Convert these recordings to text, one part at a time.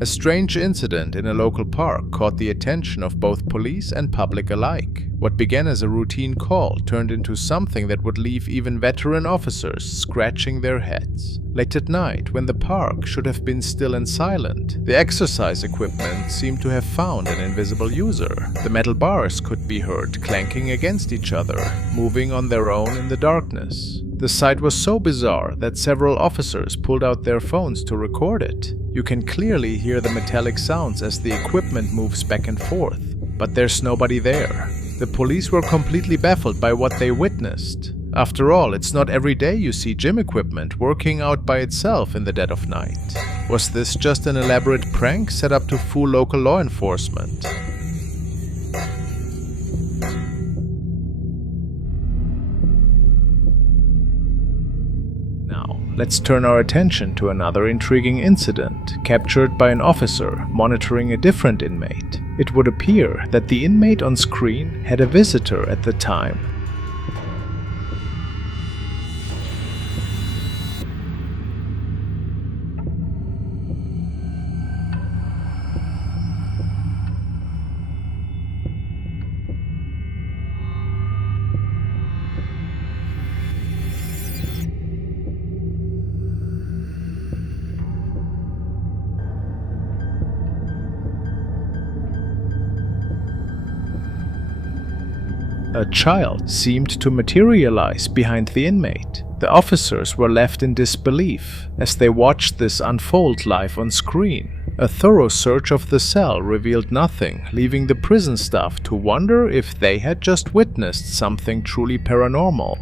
A strange incident in a local park caught the attention of both police and public alike. What began as a routine call turned into something that would leave even veteran officers scratching their heads. Late at night, when the park should have been still and silent, the exercise equipment seemed to have found an invisible user. The metal bars could be heard clanking against each other, moving on their own in the darkness. The sight was so bizarre that several officers pulled out their phones to record it. You can clearly hear the metallic sounds as the equipment moves back and forth, but there's nobody there. The police were completely baffled by what they witnessed. After all, it's not every day you see gym equipment working out by itself in the dead of night. Was this just an elaborate prank set up to fool local law enforcement? Let's turn our attention to another intriguing incident captured by an officer monitoring a different inmate. It would appear that the inmate on screen had a visitor at the time. A child seemed to materialize behind the inmate. The officers were left in disbelief as they watched this unfold live on screen. A thorough search of the cell revealed nothing, leaving the prison staff to wonder if they had just witnessed something truly paranormal.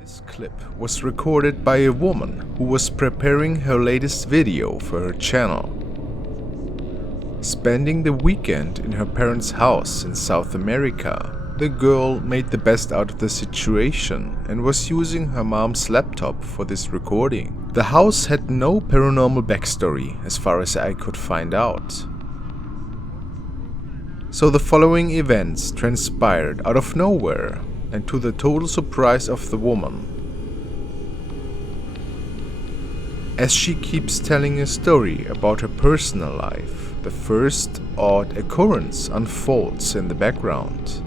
This clip was recorded by a woman who was preparing her latest video for her channel. Spending the weekend in her parents' house in South America, the girl made the best out of the situation and was using her mom's laptop for this recording. The house had no paranormal backstory as far as I could find out. So the following events transpired out of nowhere, and to the total surprise of the woman. As she keeps telling a story about her personal life, the first odd occurrence unfolds in the background.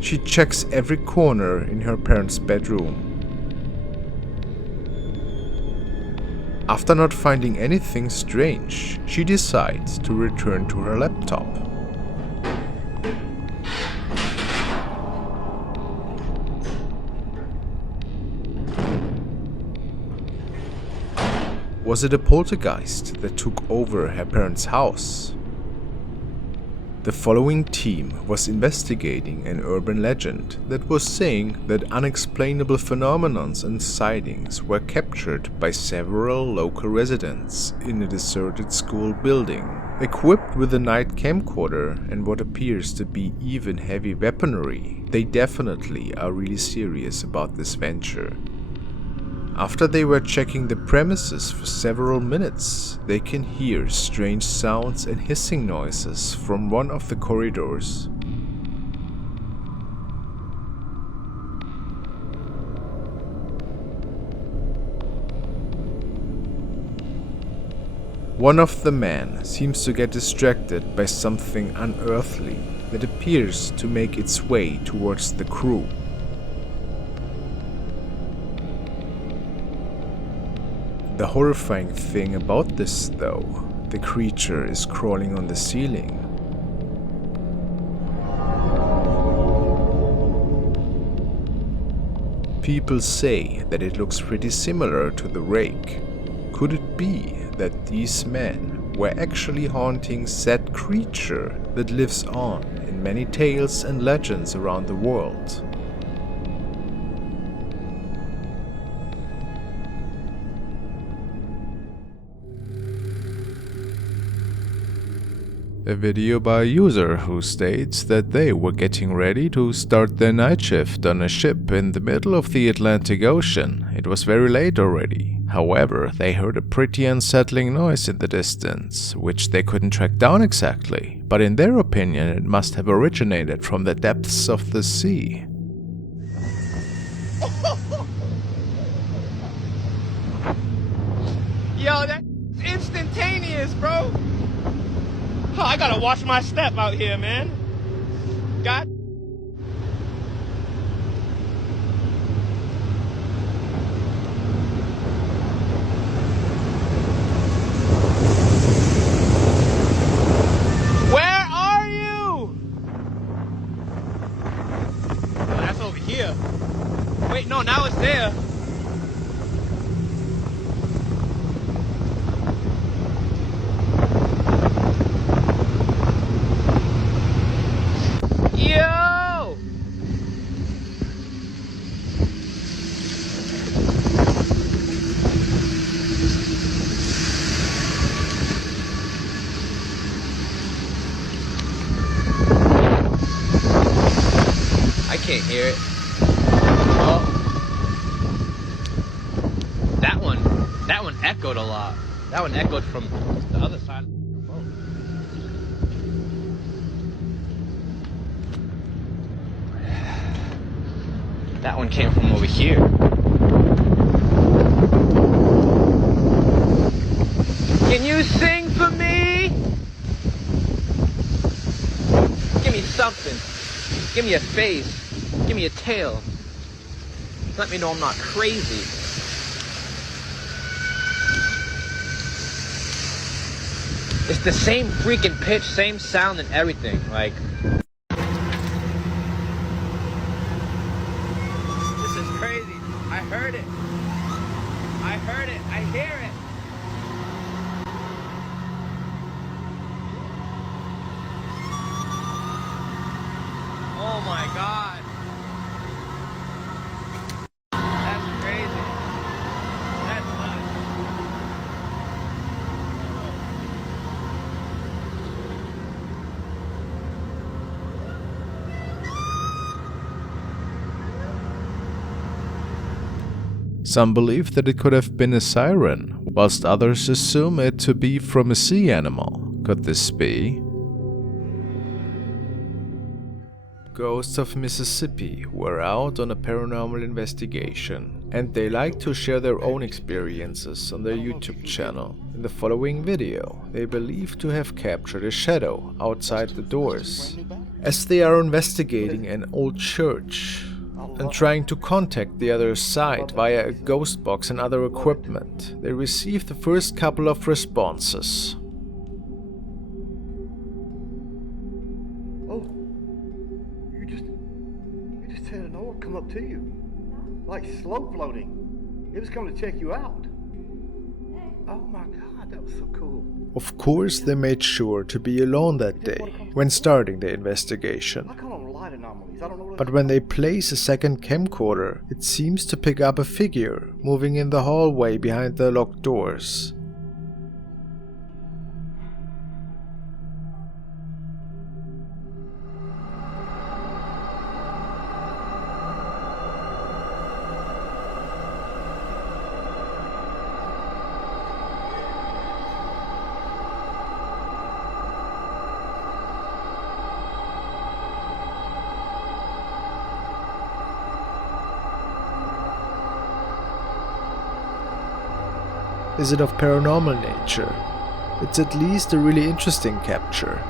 She checks every corner in her parents' bedroom. After not finding anything strange, she decides to return to her laptop. Was it a poltergeist that took over her parents' house? The following team was investigating an urban legend that was saying that unexplainable phenomena and sightings were captured by several local residents in a deserted school building. Equipped with a night camcorder and what appears to be even heavy weaponry, they definitely are really serious about this venture. After they were checking the premises for several minutes, they can hear strange sounds and hissing noises from one of the corridors. One of the men seems to get distracted by something unearthly that appears to make its way towards the crew. The horrifying thing about this, though, the creature is crawling on the ceiling. People say that it looks pretty similar to the rake. Could it be that these men were actually haunting said creature that lives on in many tales and legends around the world? A video by a user who states that they were getting ready to start their night shift on a ship in the middle of the Atlantic Ocean. It was very late already. However, they heard a pretty unsettling noise in the distance, which they couldn't track down exactly, but in their opinion it must have originated from the depths of the sea. Yo, that's instantaneous, bro. Oh, I gotta watch my step out here, man. God. Where are you? Oh, that's over here. Wait, no, now it's there. Yo! I can't hear it. Oh. That one echoed a lot. That one echoed from the other side. That one came from over here. Can you sing for me? Give me something. Give me a face. Give me a tail. Let me know I'm not crazy. It's the same freaking pitch, same sound and everything. Like, crazy. I heard it. I heard it. I hear it. Oh my God. That's crazy. That's nuts. Some believe that it could have been a siren, whilst others assume it to be from a sea animal. Could this be? Ghosts of Mississippi were out on a paranormal investigation, and they like to share their own experiences on their YouTube channel. In the following video, they believe to have captured a shadow outside the doors, as they are investigating an old church and trying to contact the other side via a ghost box and other equipment. They received the first couple of responses. Oh, you just had an orb come up to you, like slow floating. It was coming to check you out. Oh my God, that was so cool. Of course, they made sure to be alone that day when starting the investigation. I call them light anomalies. I don't know what But when they place a second camcorder, it seems to pick up a figure moving in the hallway behind the locked doors. Is it of paranormal nature? It's at least a really interesting capture.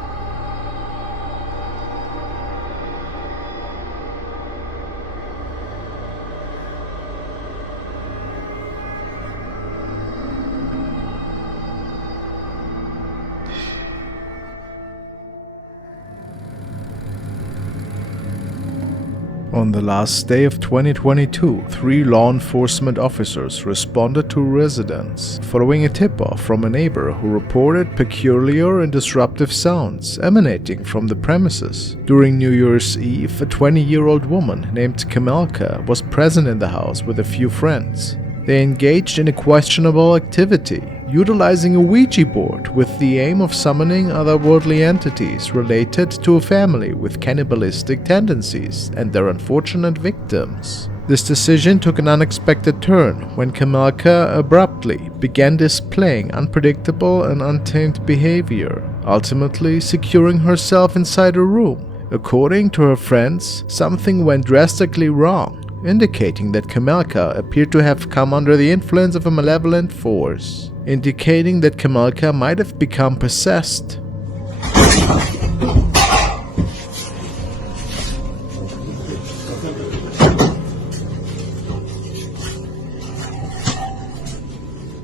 On the last day of 2022, 3 law enforcement officers responded to residents following a tip-off from a neighbor who reported peculiar and disruptive sounds emanating from the premises. During New Year's Eve, a 20-year-old woman named Kamelka was present in the house with a few friends. They engaged in a questionable activity, utilizing a Ouija board with the aim of summoning otherworldly entities related to a family with cannibalistic tendencies and their unfortunate victims. This decision took an unexpected turn when Kamelka abruptly began displaying unpredictable and untamed behavior, ultimately securing herself inside a room. According to her friends, something went drastically wrong, indicating that Kamelka appeared to have come under the influence of a malevolent force, indicating that Kamelka might have become possessed.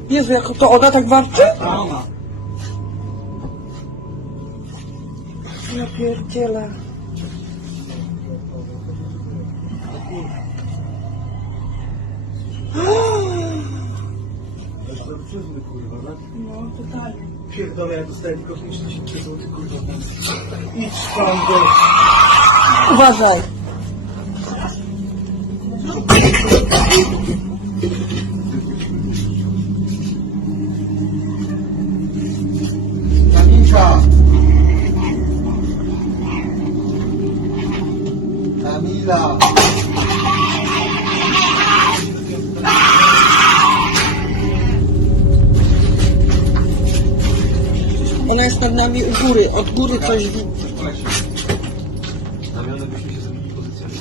Jezu, jak to ona tak warczy? Ona. Ja pierdzielę. No, totalnie. Pierdolę, ja dostałem tylko 53 zł, kurwa. Idź tam do... Uważaj. Kamilka! Kamila! Ona jest nad nami u góry, od góry coś widzi. Znamione byśmy się zrobili pozycjami.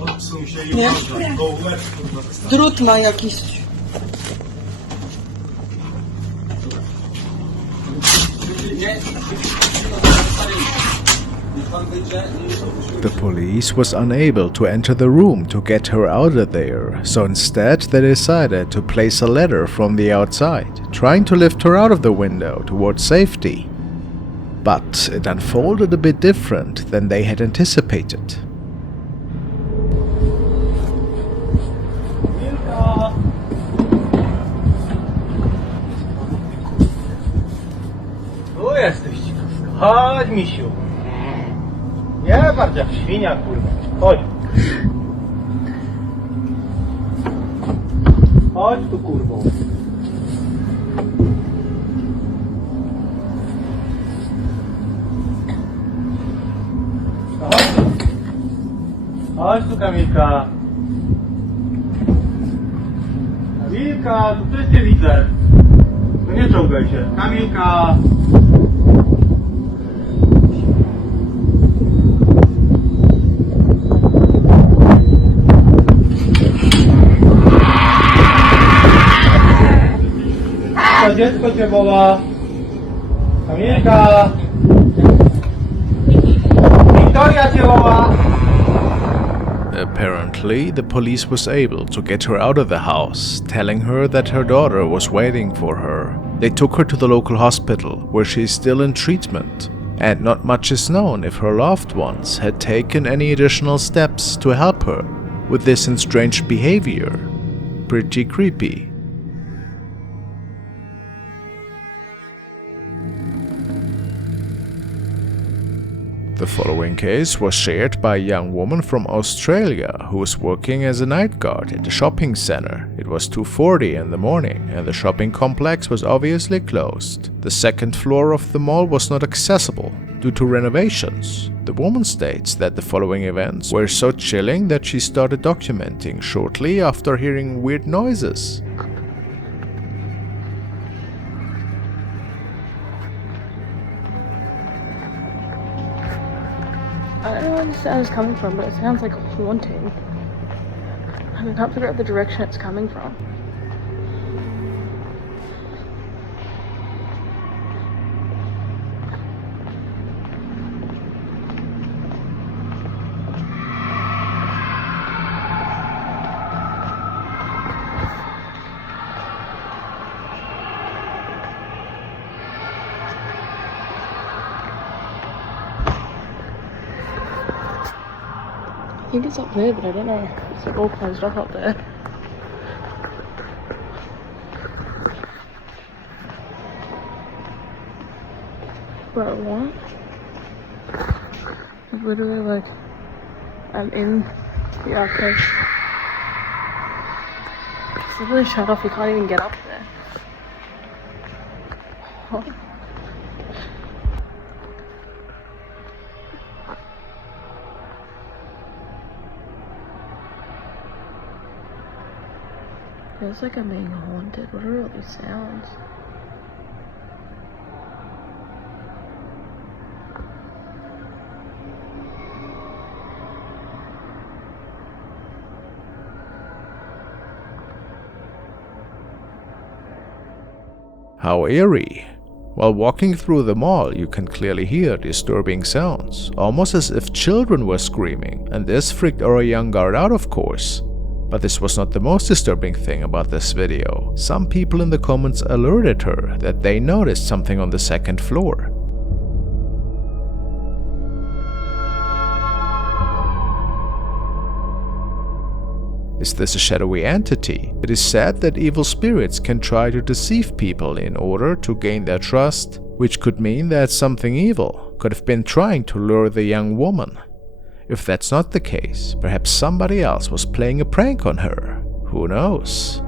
Odsuń się i Nie? go łeb, kurwa. Drut ma jakiś. The police was unable to enter the room to get her out of there, so instead they decided to place a ladder from the outside, trying to lift her out of the window towards safety. But it unfolded a bit different than they had anticipated. Tu jesteś, chodź, misiu. Nie bardziej jak świnia, kurwa. Chodź. Chodź tu, kurwo. Chodź tu. Chodź tu, Kamilka. Kamilka, tu też cię widzę. No nie czołgaj się. Kamilka. Dziecko cię woła. Kamilka. Wiktoria cię woła. Apparently, the police was able to get her out of the house, telling her that her daughter was waiting for her. They took her to the local hospital, where she is still in treatment, and not much is known if her loved ones had taken any additional steps to help her with this strange behavior. Pretty creepy. The following case was shared by a young woman from Australia who was working as a night guard at a shopping center. It was 2:40 in the morning and the shopping complex was obviously closed. The second floor of the mall was not accessible due to renovations. The woman states that the following events were so chilling that she started documenting shortly after hearing weird noises. I don't know where the sound is coming from, but it sounds like haunting. I can't figure out the direction it's coming from. I think it's up there, but I don't know. It's all closed off up there. Bro, what? It's literally like I'm in the arcade. It's literally shut off, you can't even get up there. Feels like I'm being haunted. What are all these sounds? How eerie. While walking through the mall, you can clearly hear disturbing sounds, almost as if children were screaming, and this freaked our young guard out, of course. But this was not the most disturbing thing about this video. Some people in the comments alerted her that they noticed something on the second floor. Is this a shadowy entity? It is said that evil spirits can try to deceive people in order to gain their trust, which could mean that something evil could have been trying to lure the young woman. If that's not the case, perhaps somebody else was playing a prank on her. Who knows?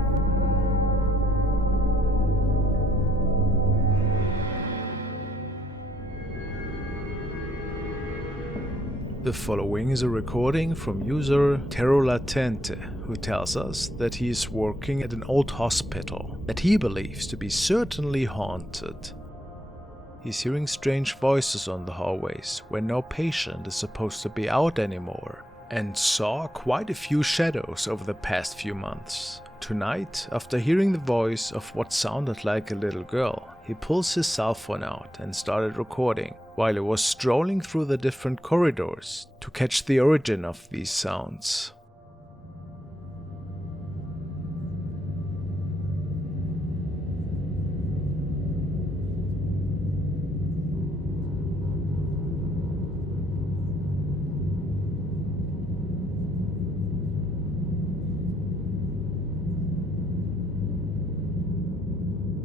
The following is a recording from user Terrolatente, who tells us that he is working at an old hospital that he believes to be certainly haunted. He's hearing strange voices on the hallways when no patient is supposed to be out anymore, and saw quite a few shadows over the past few months. Tonight, after hearing the voice of what sounded like a little girl, he pulls his cell phone out and started recording, while he was strolling through the different corridors to catch the origin of these sounds.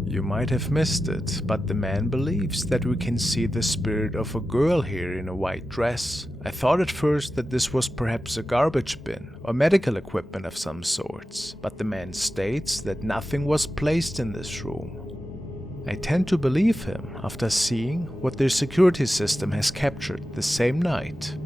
You might have missed it, but the man believes that we can see the spirit of a girl here in a white dress. I thought at first that this was perhaps a garbage bin or medical equipment of some sorts, but the man states that nothing was placed in this room. I tend to believe him after seeing what their security system has captured the same night.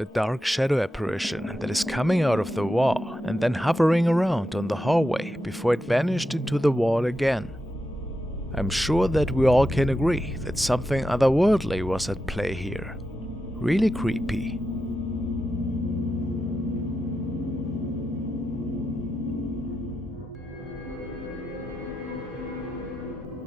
A dark shadow apparition that is coming out of the wall and then hovering around on the hallway before it vanished into the wall again. I'm sure that we all can agree that something otherworldly was at play here. Really creepy.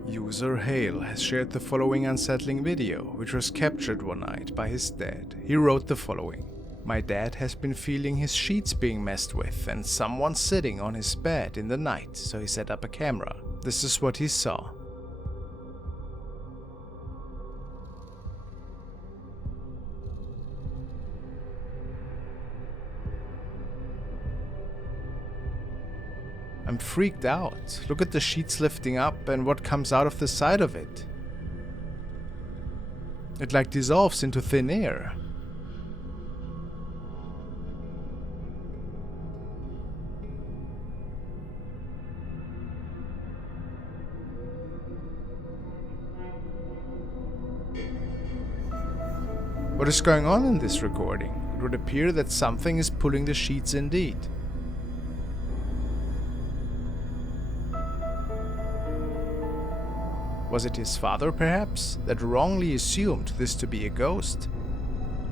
User Hale has shared the following unsettling video, which was captured one night by his dad. He wrote the following: "My dad has been feeling his sheets being messed with and someone sitting on his bed in the night, so he set up a camera. This is what he saw. I'm freaked out. Look at the sheets lifting up and what comes out of the side of it. It like dissolves into thin air. What is going on in this recording? It would appear that something is pulling the sheets indeed. Was it his father, perhaps, that wrongly assumed this to be a ghost?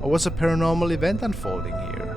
Or was a paranormal event unfolding here?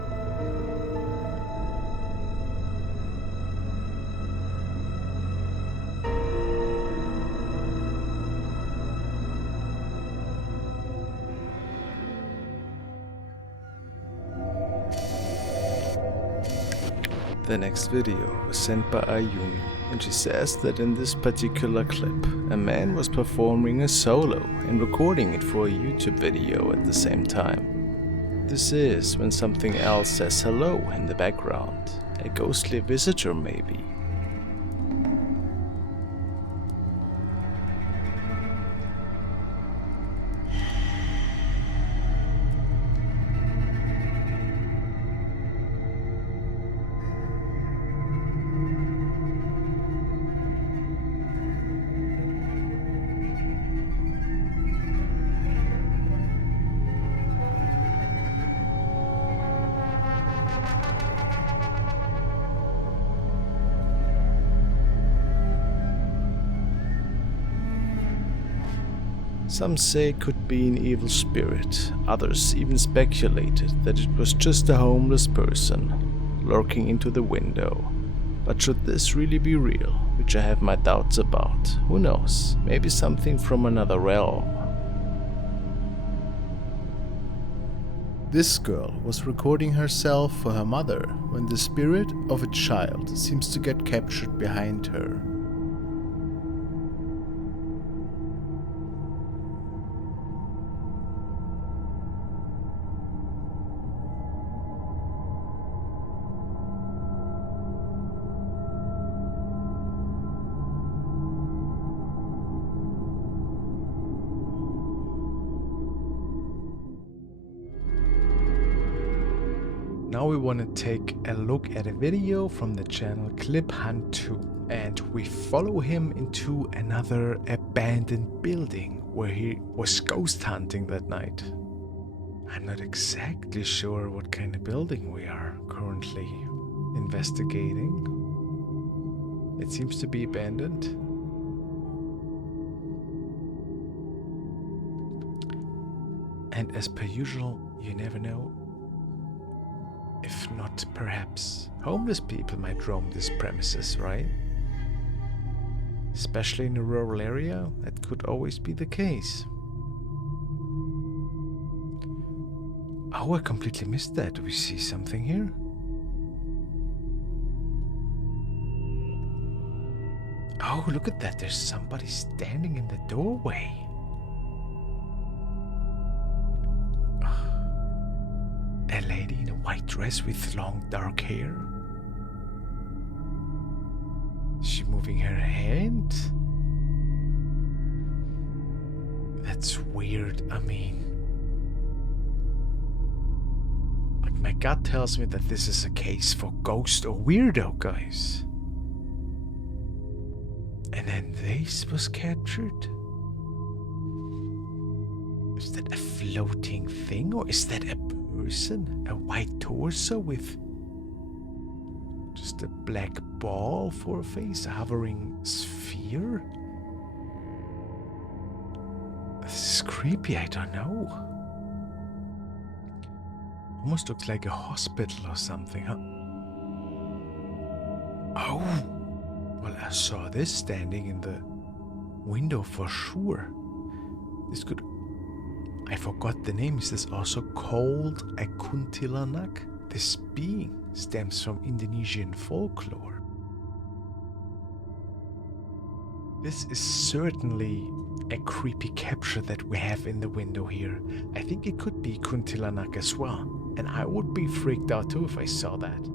The next video was sent by Ayumi, and she says that in this particular clip, a man was performing a solo and recording it for a YouTube video at the same time. This is when something else says hello in the background, a ghostly visitor maybe. Some say it could be an evil spirit, others even speculated that it was just a homeless person lurking into the window. But should this really be real, which I have my doubts about, who knows, maybe something from another realm. This girl was recording herself for her mother when the spirit of a child seems to get captured behind her. Now we want to take a look at a video from the channel Clip Hunt 2, and we follow him into another abandoned building where he was ghost hunting that night. I'm not exactly sure what kind of building we are currently investigating. It seems to be abandoned. And as per usual, you never know. If not, perhaps homeless people might roam these premises, right? Especially in a rural area, that could always be the case. Oh, I completely missed that. Do we see something here? Oh, look at that. There's somebody standing in the doorway. A lady in a white dress with long dark hair. Is she moving her hand? That's weird. I mean, like, my gut tells me that this is a case for ghost or weirdo, guys. And then this was captured. Is that a floating thing, or is that a person? A white torso with just a black ball for a face, a hovering sphere? This is creepy, I don't know. Almost looks like a hospital or something, huh? Oh! Well, I saw this standing in the window for sure. This could... I forgot the name. Is this also called a kuntilanak? This being stems from Indonesian folklore. This is certainly a creepy capture that we have in the window here. I think it could be kuntilanak as well, and I would be freaked out too if I saw that.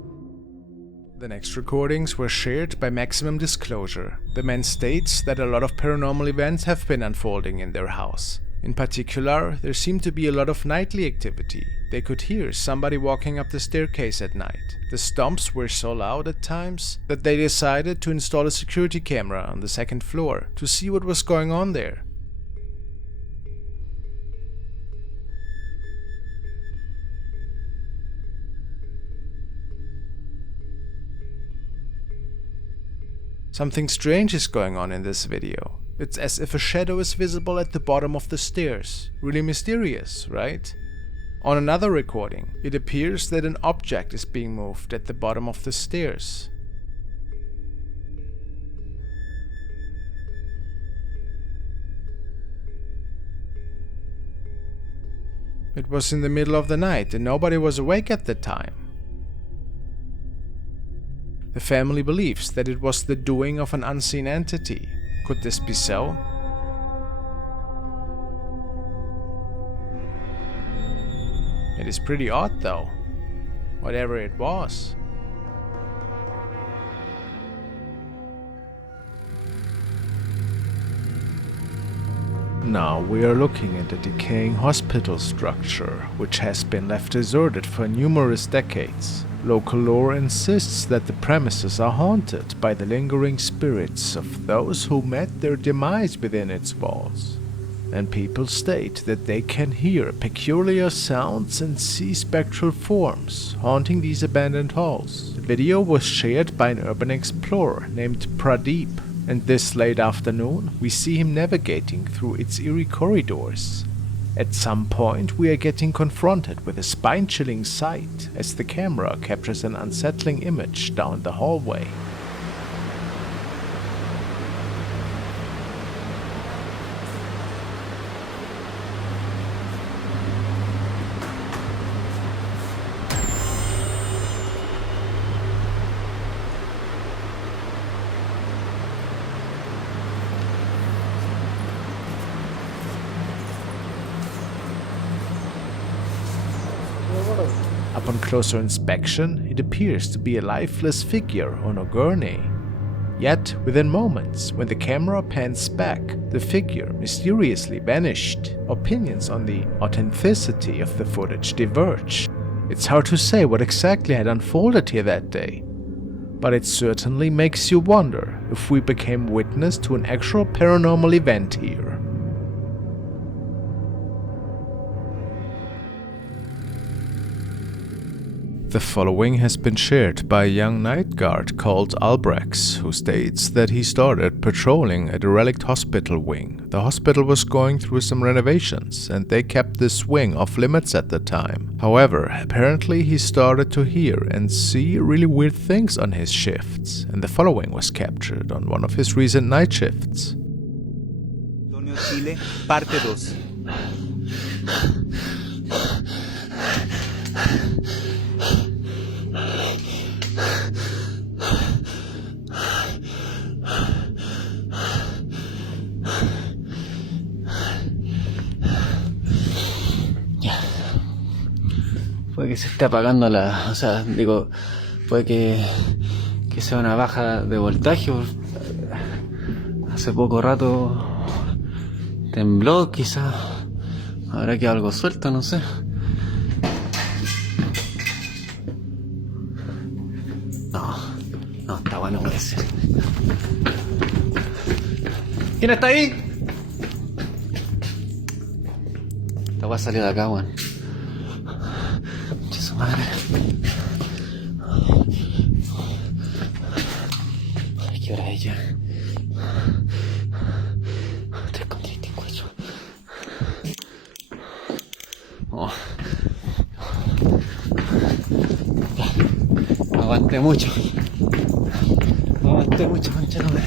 The next recordings were shared by Maximum Disclosure. The man states that a lot of paranormal events have been unfolding in their house. In particular, there seemed to be a lot of nightly activity. They could hear somebody walking up the staircase at night. The stomps were so loud at times that they decided to install a security camera on the second floor to see what was going on there. Something strange is going on in this video. It's as if a shadow is visible at the bottom of the stairs. Really mysterious, right? On another recording, it appears that an object is being moved at the bottom of the stairs. It was in the middle of the night and nobody was awake at the time. The family believes that it was the doing of an unseen entity. Could this be so? It is pretty odd though, whatever it was. Now we are looking at a decaying hospital structure, which has been left deserted for numerous decades. Local lore insists that the premises are haunted by the lingering spirits of those who met their demise within its walls. And people state that they can hear peculiar sounds and see spectral forms haunting these abandoned halls. The video was shared by an urban explorer named Pradeep, and this late afternoon we see him navigating through its eerie corridors. At some point we are getting confronted with a spine-chilling sight as the camera captures an unsettling image down the hallway. Upon closer inspection, it appears to be a lifeless figure on a gurney. Yet, within moments, when the camera pans back, the figure mysteriously vanished. Opinions on the authenticity of the footage diverge. It's hard to say what exactly had unfolded here that day, but it certainly makes you wonder if we became witness to an actual paranormal event here. The following has been shared by a young night guard called Albrex, who states that he started patrolling a derelict hospital wing. The hospital was going through some renovations and they kept this wing off limits at the time. However, apparently he started to hear and see really weird things on his shifts, and the following was captured on one of his recent night shifts. Chile, parte 2. Puede que se esté apagando la... O sea, digo, puede que sea una baja de voltaje. Hace poco rato tembló, quizás habrá quedado algo suelto, no sé. No, está bueno, puede ser. ¿Quién está ahí? Esta weá salió de acá, weón. Madre. ¿Qué hora es ya? 3:34. Oh. Aguanté mucho, concha no me.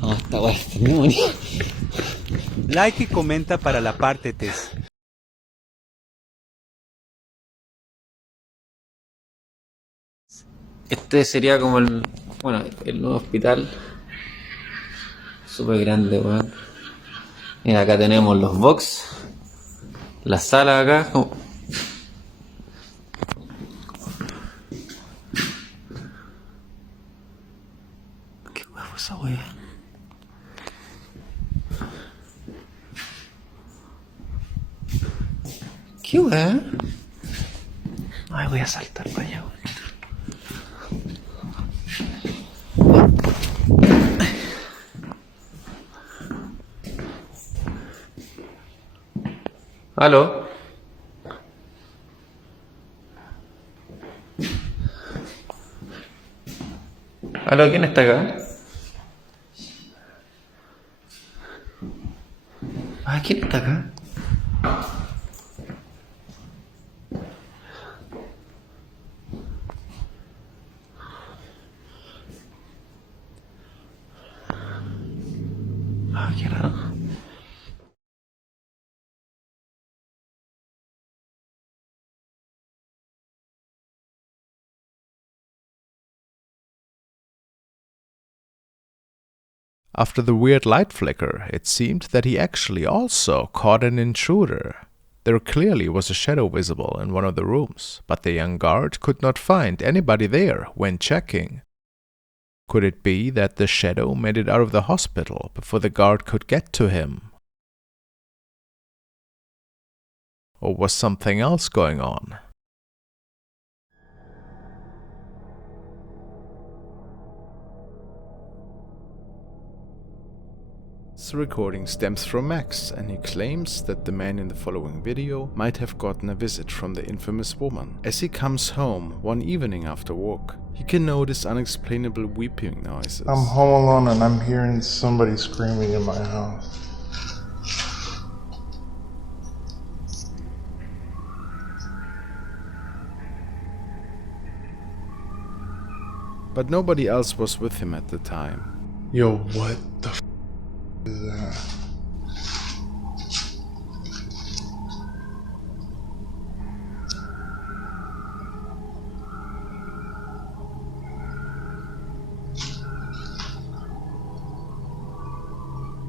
No, esta guay, me morí. Like y comenta para la parte 3. Este sería como el nuevo hospital. Súper grande, weón. Mira, acá tenemos los box. La sala acá. ¿Qué huevo esa weá? ¿Qué weá? Ay, voy a saltar para allá, weón. ¿Aló? ¿Aló? ¿Quién está acá? ¿Quién está acá? Ah, qué raro. After the weird light flicker, it seemed that he actually also caught an intruder. There clearly was a shadow visible in one of the rooms, but the young guard could not find anybody there when checking. Could it be that the shadow made it out of the hospital before the guard could get to him? Or was something else going on? This recording stems from Max, and he claims that the man in the following video might have gotten a visit from the infamous woman. As he comes home one evening after work, he can notice unexplainable weeping noises. I'm home alone and I'm hearing somebody screaming in my house. But nobody else was with him at the time. Yo, what the f is that?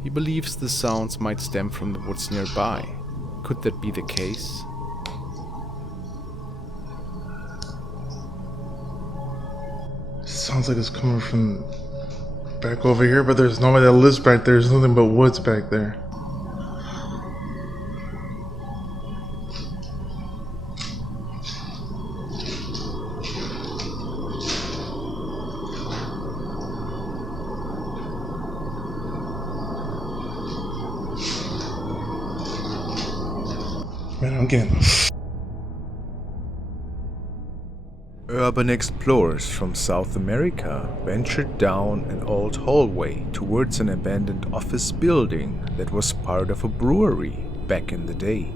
He believes the sounds might stem from the woods nearby. Could that be the case? Sounds like it's coming from back over here, but there's nobody that lives back there. There's nothing but woods back there. Man, I'm getting Urban explorers from South America ventured down an old hallway towards an abandoned office building that was part of a brewery back in the day.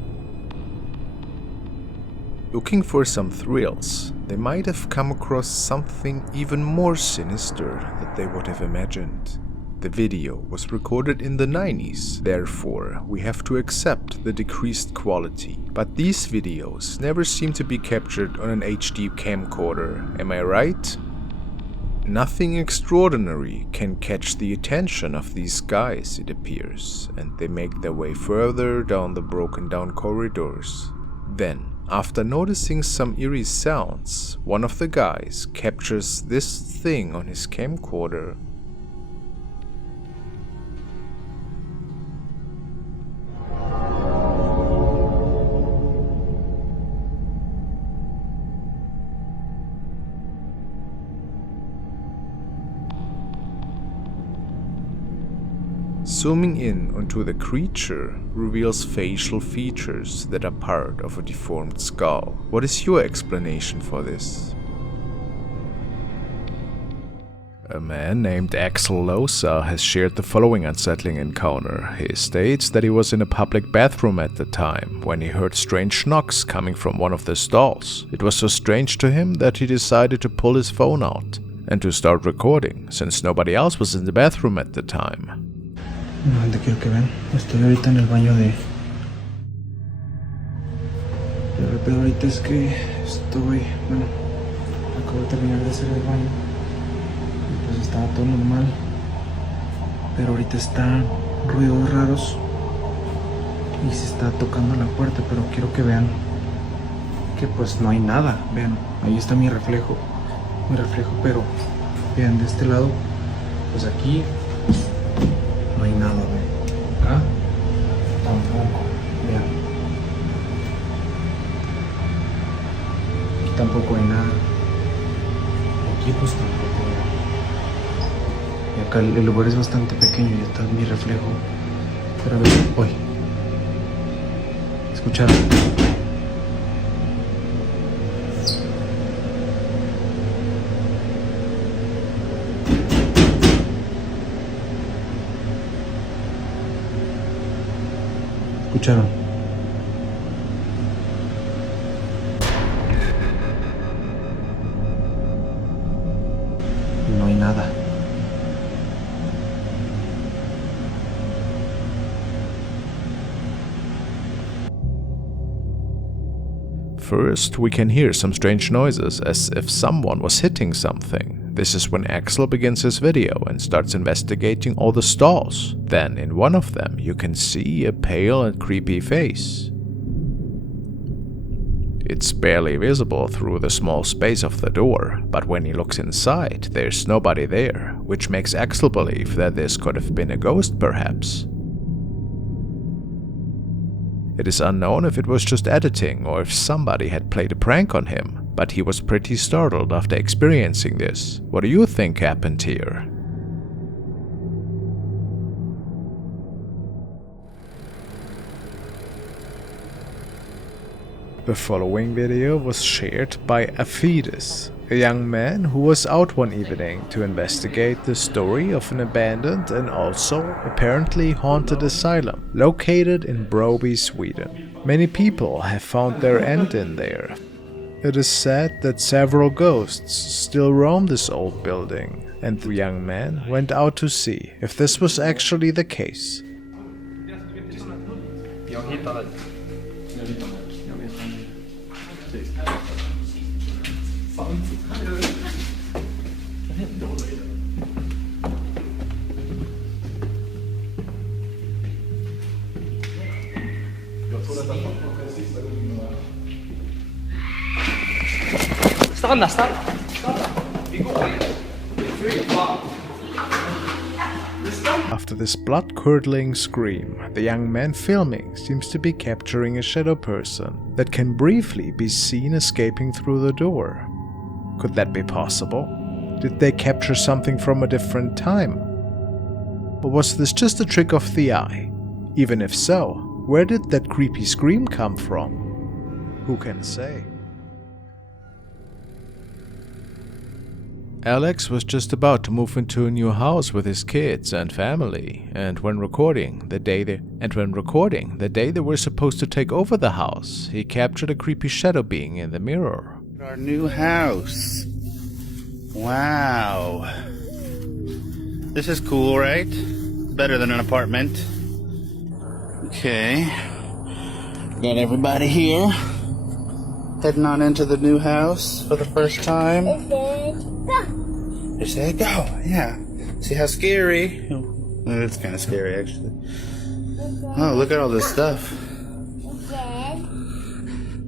Looking for some thrills, they might have come across something even more sinister than they would have imagined. The video was recorded in the 90s, therefore we have to accept the decreased quality. But these videos never seem to be captured on an HD camcorder, am I right? Nothing extraordinary can catch the attention of these guys, it appears, and they make their way further down the broken down corridors. Then, after noticing some eerie sounds, one of the guys captures this thing on his camcorder. Zooming in onto the creature reveals facial features that are part of a deformed skull. What is your explanation for this? A man named Axel Losa has shared the following unsettling encounter. He states that he was in a public bathroom at the time when he heard strange knocks coming from one of the stalls. It was so strange to him that he decided to pull his phone out and to start recording, since nobody else was in the bathroom at the time. No, te quiero que vean. Estoy ahorita en el baño de... El pedo ahorita es que estoy... Bueno, acabo de terminar de hacer el baño. Y pues estaba todo normal. Pero ahorita están ruidos raros. Y se está tocando la puerta, pero quiero que vean que pues no hay nada. Vean, ahí está mi reflejo. Pero vean, de este lado, pues aquí no hay nada, vean. Acá tampoco, vean. Aquí tampoco hay nada. Aquí pues tampoco, vean. Y acá el lugar es bastante pequeño y está mi reflejo. Pero a ver, uy. ¿Escucharon? escucharon. No hay nada. First, we can hear some strange noises, as if someone was hitting something. This is when Axel begins his video and starts investigating all the stalls. Then, in one of them, you can see a pale and creepy face. It's barely visible through the small space of the door, but when he looks inside, there's nobody there, which makes Axel believe that this could have been a ghost, perhaps. It is unknown if it was just editing or if somebody had played a prank on him, but he was pretty startled after experiencing this. What do you think happened here? The following video was shared by a fetus, a young man who was out one evening to investigate the story of an abandoned and also apparently haunted asylum located in Broby, Sweden. Many people have found their end in there. It is said that several ghosts still roam this old building, and the young man went out to see if this was actually the case. After this blood-curdling scream, the young man filming seems to be capturing a shadow person that can briefly be seen escaping through the door. Could that be possible? Did they capture something from a different time? Or was this just a trick of the eye? Even if so, where did that creepy scream come from? Who can say? Alex was just about to move into a new house with his kids and family, and when recording the day they were supposed to take over the house, he captured a creepy shadow being in the mirror. Our new house. Wow. This is cool, right? Better than an apartment. Okay. Got everybody here. Heading on into the new house for the first time. They said go. Yeah. See how scary? It's kind of scary, actually. Oh, look at all this stuff.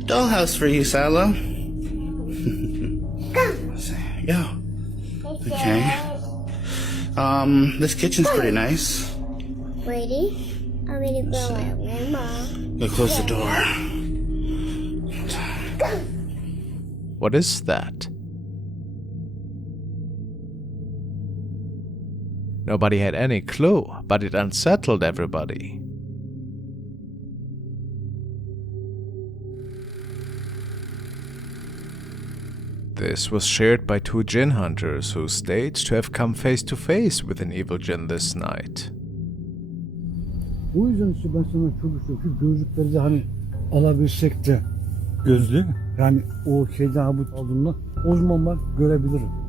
Dollhouse for you, Salo. Go. Okay. This kitchen's pretty nice. Ready? I'm ready to go out, Mom. Go close the door. What is that? Nobody had any clue, but it unsettled everybody. This was shared by two djinn hunters who state to have come face to face with an evil djinn this night. O yüzden işte ben sana şu gözlükleri de hani alabilsek de gözlü yani o şeyden habut aldığında o zaman ben görebilirim.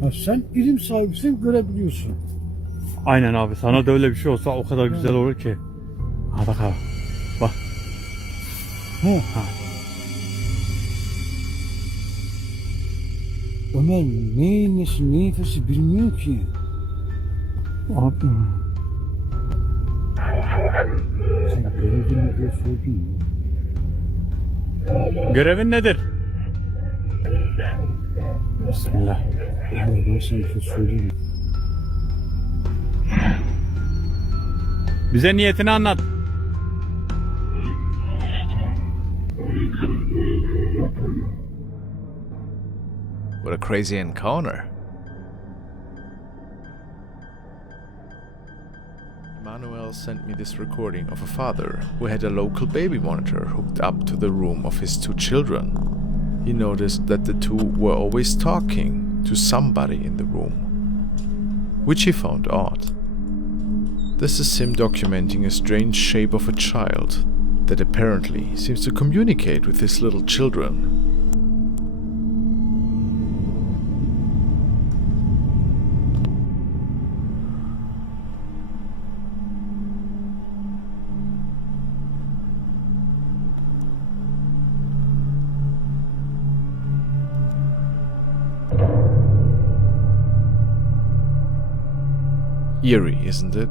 Ha, sen ilim sahibisin, görebiliyorsun. Aynen abi, sana da öyle bir şey olsa o kadar güzel olur ki. Ha bak abi. Bak. Ha. Ömer neyin nesi neyin fesi bilmiyor ki. Abi. Sen görevin ne diye sordun. Görevin nedir? Bismillah. Hayır, ben sana bir şey söyleyeyim. Bize niyetini anlat. What a crazy encounter. Manuel sent me this recording of a father who had a local baby monitor hooked up to the room of his two children. He noticed that the two were always talking to somebody in the room, which he found odd. This is him documenting a strange shape of a child that apparently seems to communicate with his little children. Eerie, isn't it?